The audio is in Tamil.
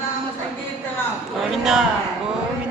గోవిందనామ సంకీర్తనం గోవిందా గోవిందా